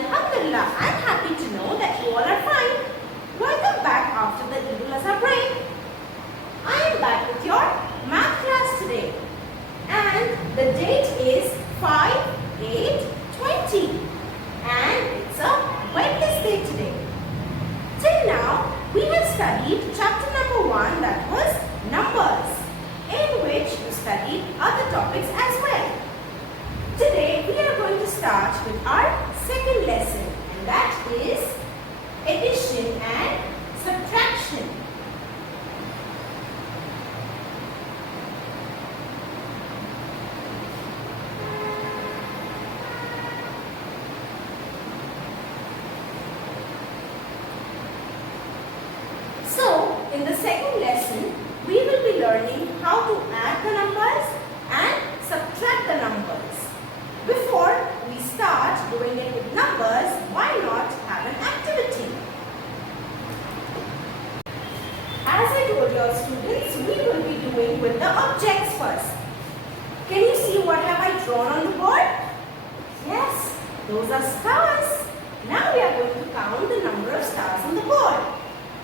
Alhamdulillah, I'm happy to know that you all are fine. Welcome back after the Eid al-Azha break. I am back with your math class today. And the date is 5/8/20. And it's a Wednesday today. Till now, we have studied chapter number 1, that was numbers, in which we studied other topics as well. Today, we are going to start with our second lesson, and that is addition and subtraction. So, in the second lesson, we will be learning how to add the numbers and subtract the numbers. Before we start doing it with numbers, why not have an activity? As I told your students, we will be doing with the objects first. Can you see what have I drawn on the board? Yes, those are stars. Now we are going to count the number of stars on the board.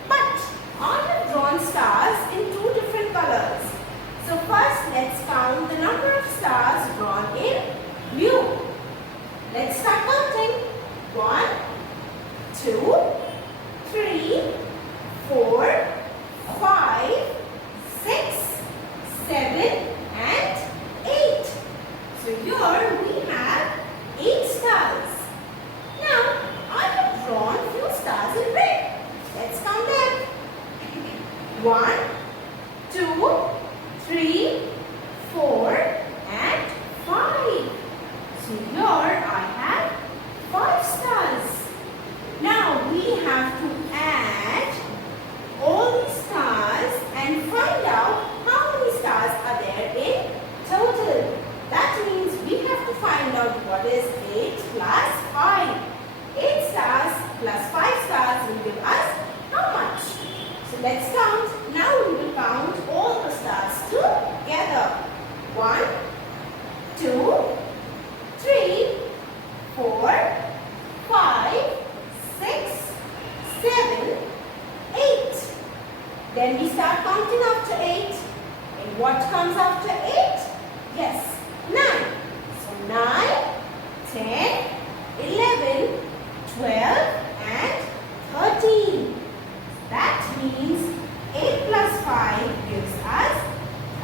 But I have drawn stars in two different colors. So first, let's count the number of stars drawn in blue. Let's start counting. 1, 2, 3, 4, 5, 6, 7 and 8. So here we have 8 stars. Now I have drawn few stars in red. Let's count them. 1, 2, 3, 4 and 5. So here I have 5 stars. Now we have to add all these stars and find out how many stars are there in total. That means we have to find out what is 8 plus 5. 8 stars plus 5 stars will give us how much? So let's count. Now we will count all the stars together. 1, 2, 3, 4, 5, 6, 7, 8. Then we start counting after 8. And what comes after 8? Yes, 9. So 9, 10, 11, 12 and 13. That means 8 plus 5 gives us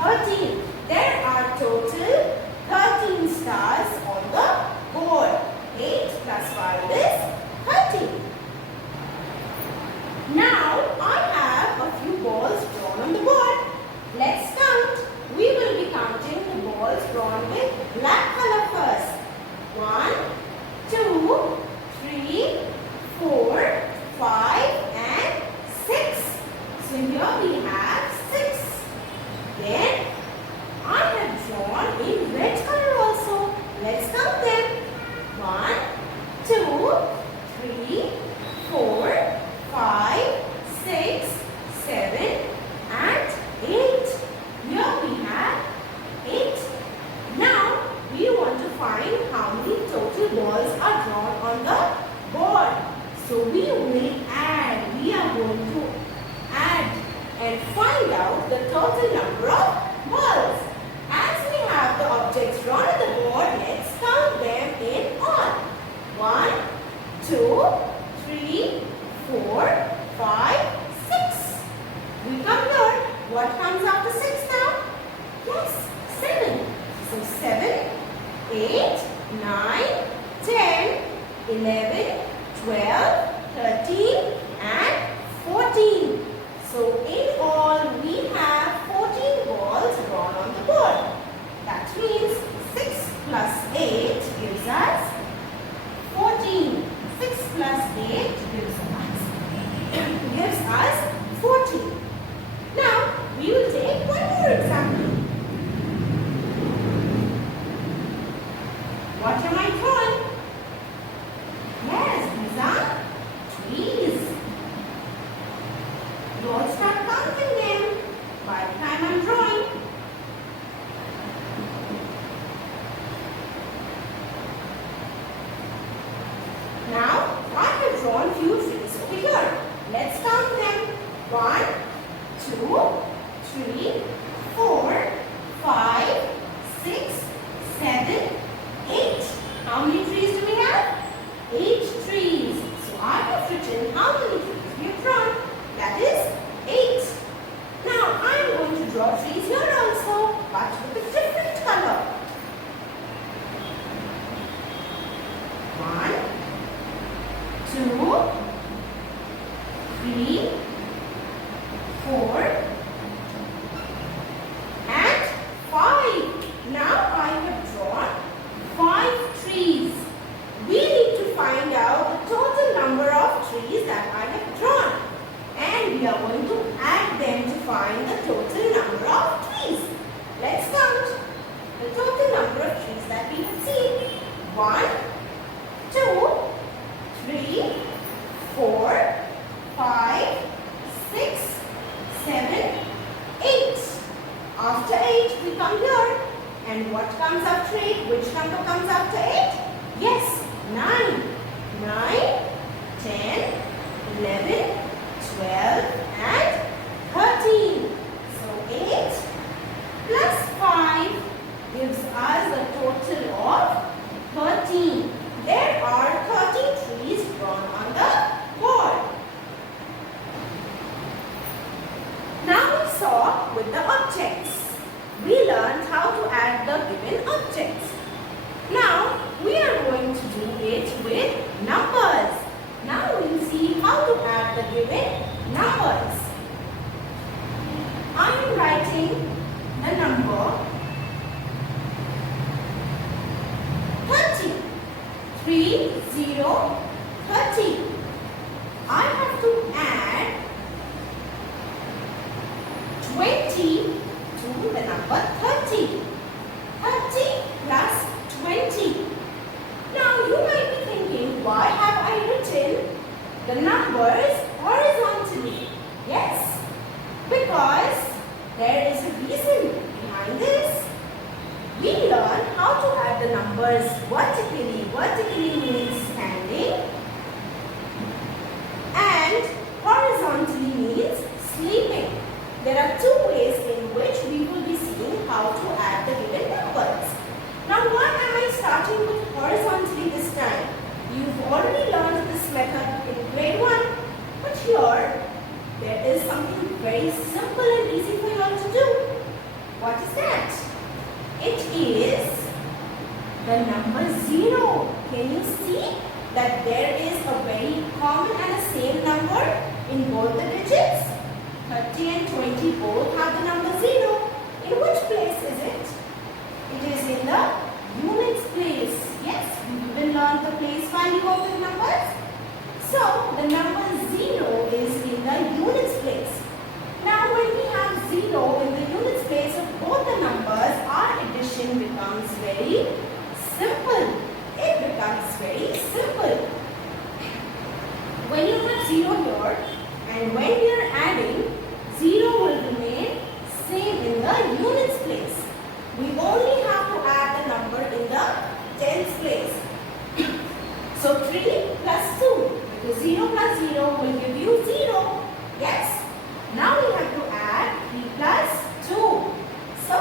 13. There are total 13 stars on the board. 8 plus 5 is 13. Now I have a few balls drawn on the board. Let's count. We will be counting the balls drawn with black color first. 1, 2, 3, 4, 5 and 6. So here we have 6. Then I have drawn in red color also. Let's count them. 1, 2, 3, 4, 5, 6, 7 and 8. Here we have 8. Now we want to find how many total balls are drawn on the board. So we will add. We are going to add and find out the total number of balls. As we have the objects drawn on the board, let's count them in all. 1, 2, 3, 4, 5, 6. We come here. What comes after 6 now? Yes, 7. So 7, 8, 9, 10, 11, 12, 13 and 14. So in all we have 14 balls drawn on the board. That means 6 plus 8 gives us 14. 6 plus 8 gives 3, 4, 5, 6, 7, 8. How many trees do we have? 8 trees. So I have written how many trees we have drawn. That is 8. Now I am going to draw trees here also, but with a different color. 1, 2, 3, 4, and 5. Now I have drawn 5 trees. We need to find out the total number of trees that I have drawn. And we are going to add them to find the total number of trees. Let's count the total number of trees that we have seen. 1, 2, 3, 4, 5, 6, 7, 8. After 8, we come here. And what comes after 8? Which number comes after 8? Yes, 9. 9, 10, 11, 12, and 13. So 8 plus 5 gives us a total of 13. There are 13 trees drawn on the board. Now we saw with the objects. We learned how to add the given objects. Now we are going to do it with numbers. Now we'll see how to add the given numbers. I am writing the number 30. 3, 0, 30. I have to add 20 to the number 30. 30 plus 20. Now you might be thinking, why have I written the numbers horizontally? Yes, because there is a reason behind this. We learn how to add the numbers vertically. Vertically means standing, and horizontally means sleeping. There are two ways in which we will be seeing how to add the given numbers. Now why am I starting with horizontally this time? You've already learned this method in grade 1. But here, there is something very simple and easy for you all to do. What is that? It is the number 0. Can you see that there is a very common and a same number in both the digits? 30 and 20 both have the number 0. In which place is it? It is in the units place. Yes, we even learned the place value of the numbers. So, the number 0 is in the units place. Now, when we have 0 in the units place of both the numbers, our addition becomes very simple. It becomes very simple. When you have 0 here, and when we are adding, 0 will remain same in the units place. We only have to add the number in the tens place. So 3 plus 2. Because 0 plus 0 will give you 0. Yes. Now we have to add 3 plus 2. So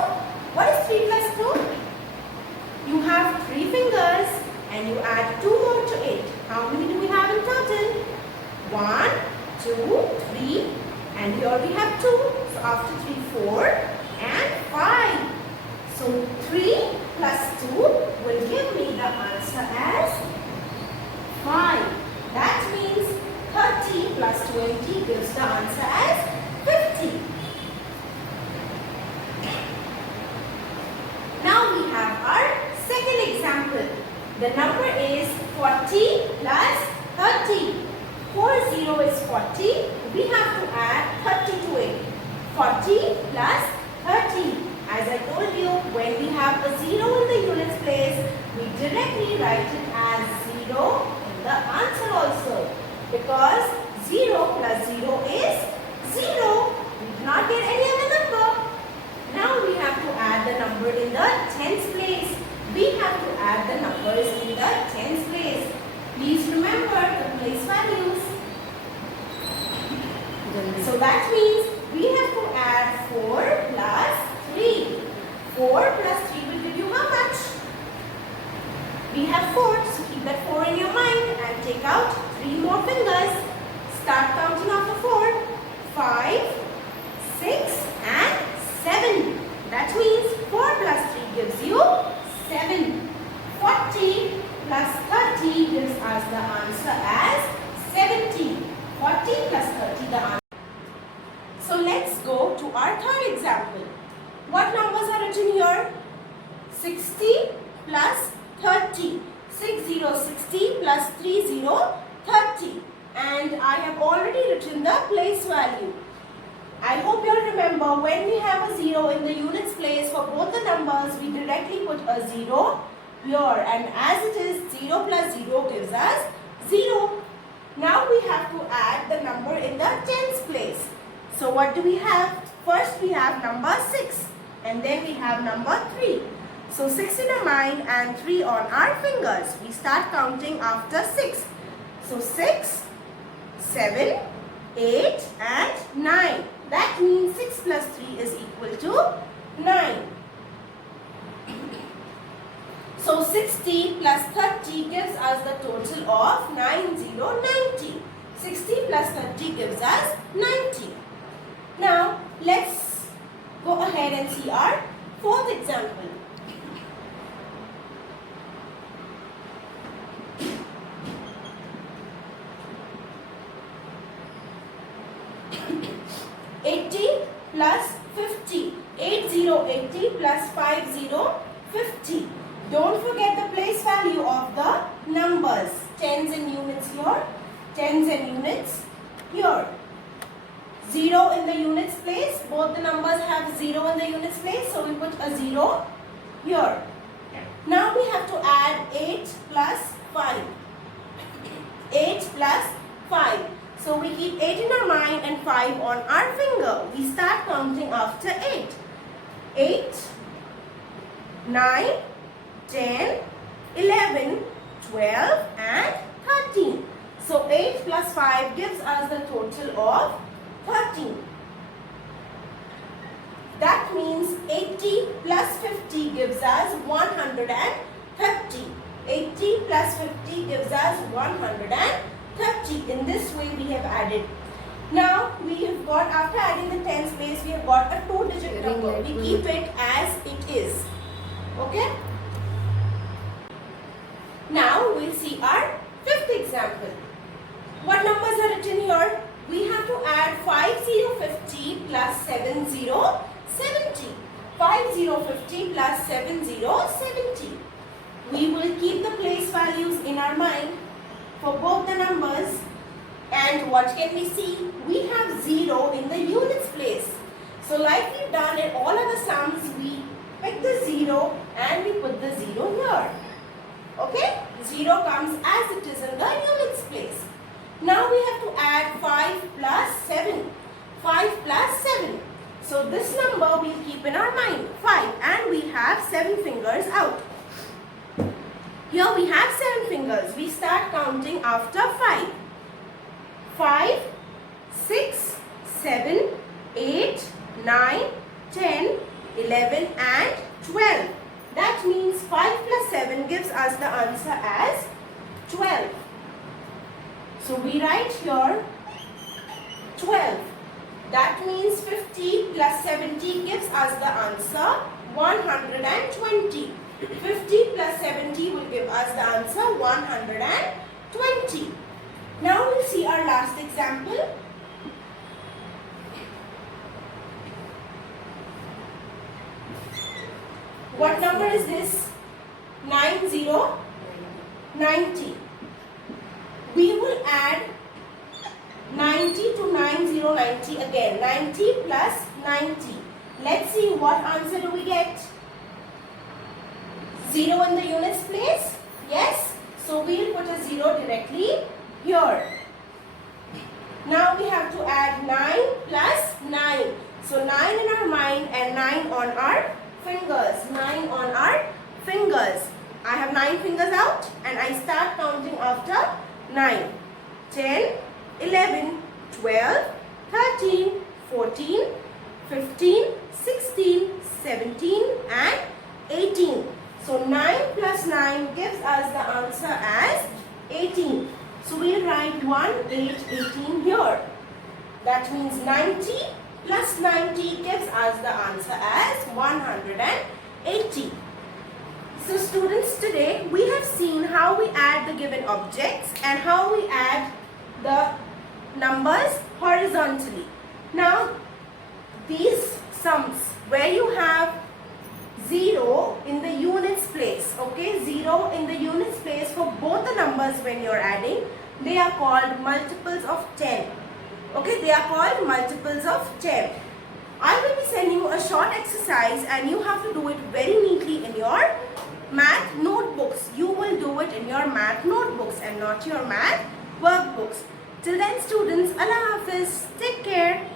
what is 3 plus 2? You have 3 fingers and you add 2 more to it. How many do we have in total? 1, 2, 3, and here we have 2. So after 3, 4 and 5. So 3 plus 2 will give me the answer as 5. That means 30 plus 20 gives the answer as 50. Now we have our second example. The number is 40 plus 30. 40 is 40. We have to add 30 to it. 40 plus 30. As I told you, when we have a 0 in the units place, we directly write it as 0 in the answer also. Because 0 plus 0 is 0. We do not get any other number. Now we have to add the number in the tens place. We have to add the numbers in the tens place. Please remember the place values. So that means we have to add 4 4 plus 3 will give you how much? We have 4, so keep that 4 in your mind and take out 3 more fingers. Start counting after 4. 5, 6 and 7. That means 4 plus 3 gives you 7. 40 plus 30 gives us the answer as 70. 40 plus 30 the answer. So let's go to our third example. What numbers are written here? 60 plus 30. 60 plus 30 30. And I have already written the place value. I hope you'll remember when we have a 0 in the units place for both the numbers, we directly put a 0 here, and as it is 0 plus 0 gives us 0. Now we have to add the number in the tens place. So what do we have? First we have number 6 and then we have number 3. So 6 in our mind and 3 on our fingers. We start counting after 6. So 6, 7, 8 and 9. That means 6 plus 3 is equal to 9. So 60 plus 30 gives us the total of 90. 60 plus 30 gives us 90. Now let's go ahead and see our fourth example. Plus 50. 80 plus 50. Don't forget the place value of the numbers. Tens and units here. Tens and units here. 0 in the units place. Both the numbers have 0 in the units place. So we put a 0 here. Now we have to add 8 plus 5. 8 plus 5. So we keep 8 in our mind and 5 on our finger. We start counting after 8. 8, 9, 10, 11, 12 and 13. So 8 plus 5 gives us the total of 13. That means 80 plus 50 gives us 130. 80 plus 50 gives us 130. In this way we have added. Now we have got, after adding the tens place, we have got a 2-digit number. We keep it as it is. Okay? Now we'll see our fifth example. What numbers are written here? We have to add 5050 plus 7070. 5050 plus 7070. We will keep the place values in our mind for both the numbers. And what can we see? We have 0 in the units place. So like we've done in all other sums, we pick the 0 and we put the 0 here. Okay? 0 comes as it is in the units place. Now we have to add 5 plus 7. 5 plus 7. So this number we'll keep in our mind. 5, and we have 7 fingers out. Here we have 7 fingers. We start counting after 5. 5, 6, 7, 8, 9, 10, 11 and 12. That means 5 plus 7 gives us the answer as 12. So we write here 12. That means 50 plus 70 gives us the answer 120. 50 plus 70 will give us the answer 120. Now we'll see our last example. What number is this? 90. We will add 90 to 90 again. 90 plus 90. Let's see what answer do we get. 0 in the units place? Yes. So we'll put a 0 directly here. Now we have to add 9 plus 9. So 9 in our mind and 9 on our fingers. 9 on our fingers. I have 9 fingers out and I start counting after 9. 10, 11, 12, 13, 14, 15, 16, 17 and 9 gives us the answer as 18. So we'll write 1, 8, 18 here. That means 90 plus 90 gives us the answer as 180. So students, today we have seen how we add the given objects and how we add the numbers horizontally. Now these sums where you have 0 in the units place, okay, 0 in the units place for both the numbers when you're adding, they are called multiples of 10. Okay, they are called multiples of 10. I will be sending you a short exercise and you have to do it very neatly in your math notebooks. You will do it in your math notebooks and not your math workbooks. Till then students, Allah Hafiz, take care.